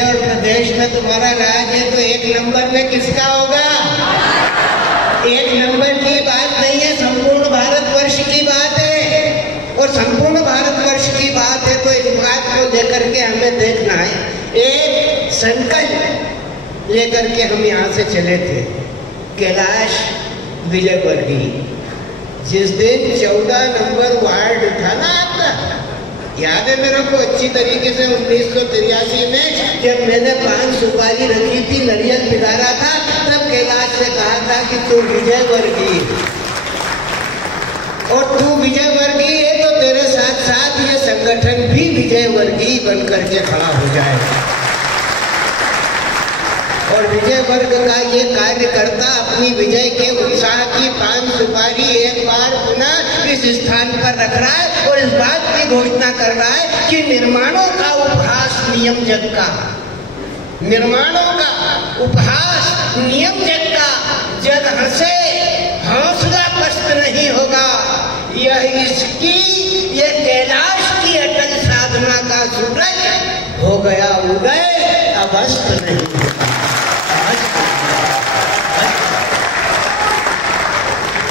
और प्रदेश में तुम्हारा राज है तो एक नंबर में किसका होगा? एक नंबर की बात नहीं है, संपूर्ण भारतवर्ष की बात है। और संपूर्ण भारतवर्ष की बात है तो इस बात को लेकर के हमें देखना है। एक संकल्प लेकर के हम यहाँ से चले थे, कैलाश विजयवर्गीय। जिस दिन 14 नंबर वार्ड था ना आपका, याद है मेरे को अच्छी तरीके से, 1983 में जब मैंने 5 सुपारी रखी थी, नारियल पिघारा था, तब कैलाश से कहा था कि तू विजयवर्गीय, और तू विजयवर्गीय है तो तेरे साथ साथ ये संगठन भी विजयवर्गीय बन करके खड़ा हो जाए। और विजय वर्ग का ये कार्यकर्ता अपनी विजय के उत्साह की 5 सुपारी एक बार पुनः इस स्थान पर रख रहा है और इस बात की घोषणा कर रहा है कि निर्माणों का उपहास नियम जग का, निर्माणों का उपहास नियम जग का, जग हंसे हौसला पस्त नहीं होगा। यह इसकी, ये कैलाश की अटल साधना का सूरज हो गया उदय, अब अस्त नहीं होगा।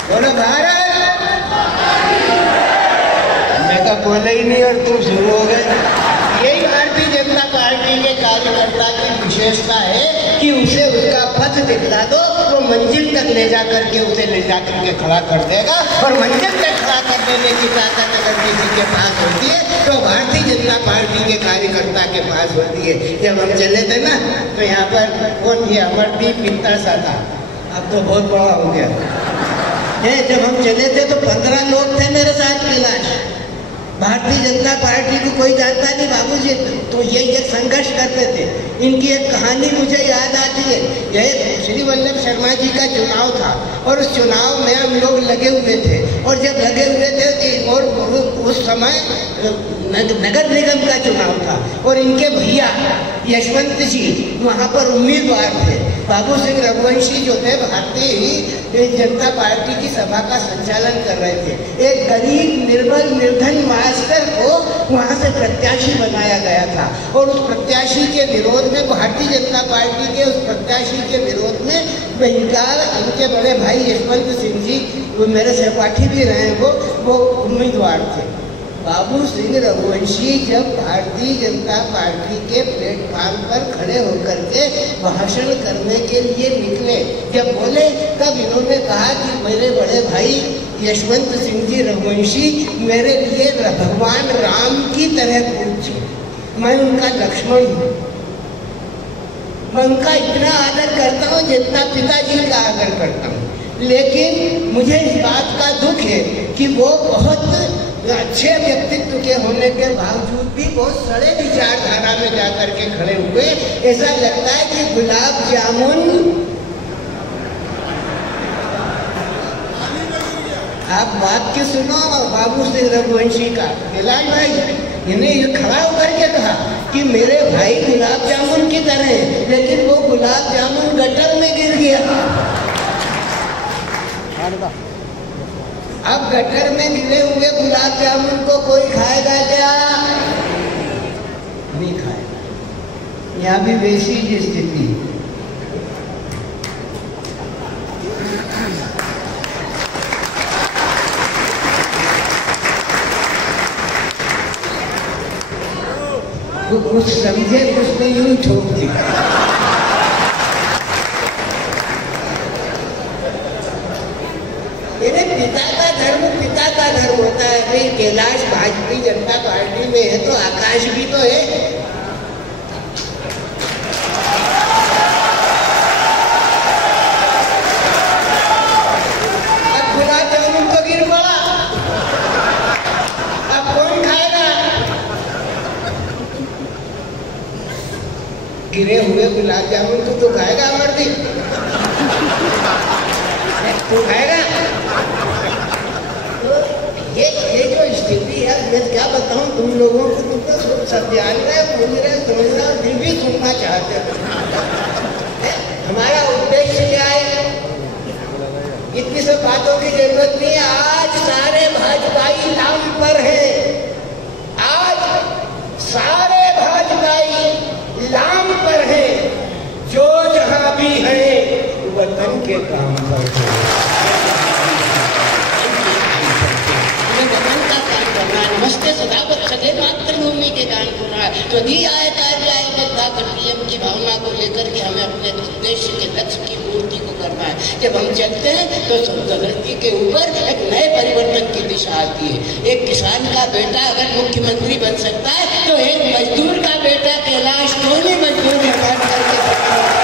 बोलो भारत, मैं तो बोला ही नहीं और तुम शुरू हो गए। यही भारतीय जनता पार्टी के कार्यकर्ता की विशेषता है कि उसे उसका पथ दिखला दो, वो मंजिल तक ले जा करके उसे ले जा करके खड़ा कर देगा। और मंजिल तक खड़ा कर देने की ताकत अगर किसी के पास होती है तो भारतीय जनता पार्टी के कार्यकर्ता के पास होती है। जब हम चले थे ना तो यहाँ पर कौन ये अमरदीप इतना सा था, अब तो बहुत बड़ा हो गया है। जब हम चले थे तो 15 लोग थे मेरे साथ कैलाश। भारतीय जनता पार्टी को कोई जानता नहीं बाबूजी, तो ये संघर्ष करते थे। इनकी एक कहानी मुझे याद आती है। यह श्री वल्लभ शर्मा जी का चुनाव था और उस चुनाव में हम लोग लगे हुए थे। और जब लगे हुए थे और उस समय नगर निगम का चुनाव था और इनके भैया यशवंत जी वहाँ पर उम्मीदवार थे। बाबू सिंह रघुवंशी जो थे भारतीय जनता पार्टी की सभा का संचालन कर रहे थे। एक गरीब निर्बल निर्धन मास्टर को वहाँ से प्रत्याशी बनाया गया था और उस प्रत्याशी के विरोध में, भारतीय जनता पार्टी के उस प्रत्याशी के विरोध में इनके बड़े भाई यशवंत सिंह जी, वो मेरे सहपाठी भी रहे, वो उम्मीदवार थे। बाबू सिंह रघुवंशी जब भारतीय जनता पार्टी के प्लेटफार्म पर खड़े होकर के भाषण करने के लिए निकले, जब बोले तब इन्होंने कहा कि मेरे बड़े भाई यशवंत सिंह जी रघुवंशी मेरे लिए भगवान राम की तरह पूज्य, मैं उनका लक्ष्मण हूँ, मैं उनका इतना आदर करता हूँ जितना पिताजी का आदर करता हूँ। लेकिन मुझे इस बात का दुख है कि वो बहुत अच्छे व्यक्तित्व के होने के बावजूद भी बहुत सड़े विचारधारा में जाकर के खड़े हुए। ऐसा लगता है कि गुलाब जामुन, आप वाक्य सुनो बाबू सिंह रघुवंशी का, कैलाश भाई इन्हें ये खड़ा होकर के कहा कि मेरे भाई गुलाब जामुन की तरह है, लेकिन वो गुलाब जामुन गटर में गिर गया। अब गटर में गिरे हुए गुलाब जामुन को कोई खाएगा क्या? नहीं खाएगा। यहाँ भी वैसी ही स्थिति। कुछ समझे, कुछ तो यूं ठोक दी। पिता का धर्म होता है। भाई कैलाश भारतीय जनता पार्टी में है तो आकाश भी तो है। अब गुलाब जामुन तो गिर पड़ा, अब कौन खाएगा? गिरे हुए गुलाब जामुन तो खाएगा अमरदीप, तू खाएगा? ये जो स्थिति है, मैं क्या बताऊं तुम लोगों को, तुम तो सब जान रहे, बोल रहे, समझ रहे, फिर भी सुनना चाहते हो। हमारा उद्देश्य क्या है? इतनी सब बातों की जरूरत नहीं है। आज सारे भाजपाई नाम पर है, आज सारे भाजपाई नाम के काम करते हैं। नमस्ते सदावत सदे मातृभूमि के काम कर रहा है। तो दी आए कार्य बद्धा कर्तव्य की भावना को लेकर के हमें अपने उद्देश्य के लक्ष्य की पूर्ति को करना है। जब हम चलते हैं तो धरती के ऊपर एक नए परिवर्तन की दिशा आती है। एक किसान का बेटा अगर मुख्यमंत्री बन सकता है तो एक मजदूर का बेटा कैलाश टोनी मजदूर निर्माण करके